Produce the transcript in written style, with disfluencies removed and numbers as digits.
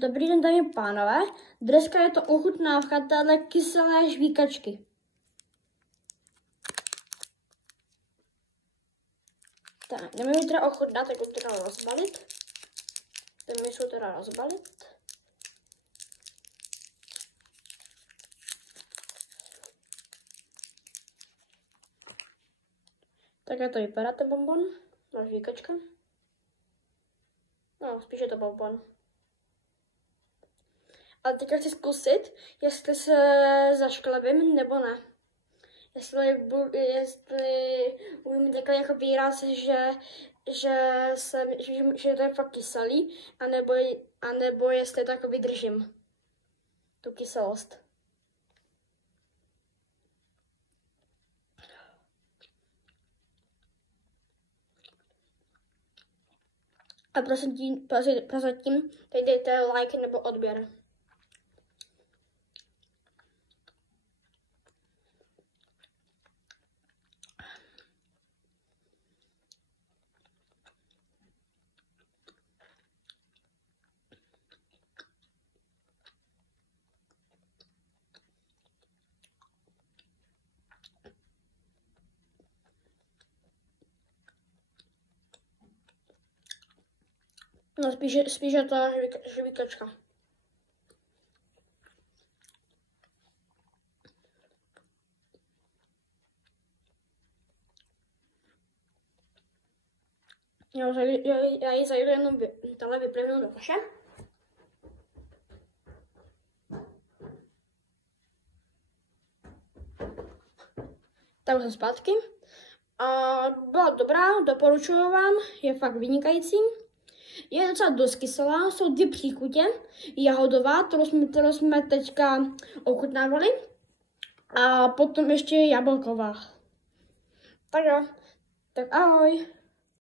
Dobrý den, dámy a pánové. Dneska je to ochutnávka téhle kyselé žvíkačky. Tak, jdeme ji teda ochutnat, tak ji teda rozbalit. Jdeme ji teda rozbalit. Takhle to vypadá, ten bonbon. No, žvíkačka. No, spíš je to bonbon. Ale teďka chci zkusit, jestli se zašklebím nebo ne. Jestli budu mít takový jako výraz, že to je fakt kyselý, anebo jestli to jako vydržím. Tu kyselost. A prosím, teď dejte like nebo odběr. No spíš je to žvíkačka. Já ji zajdu jenom tahle vyplivnu do koše. Tak už jsem zpátky. A byla dobrá, doporučuju vám, je fakt vynikající. Je docela dost kyselá, jsou dvě příchutě. Jahodová, kterou jsme teďka ochutnávali. A potom ještě jablková. Tak jo, tak ahoj.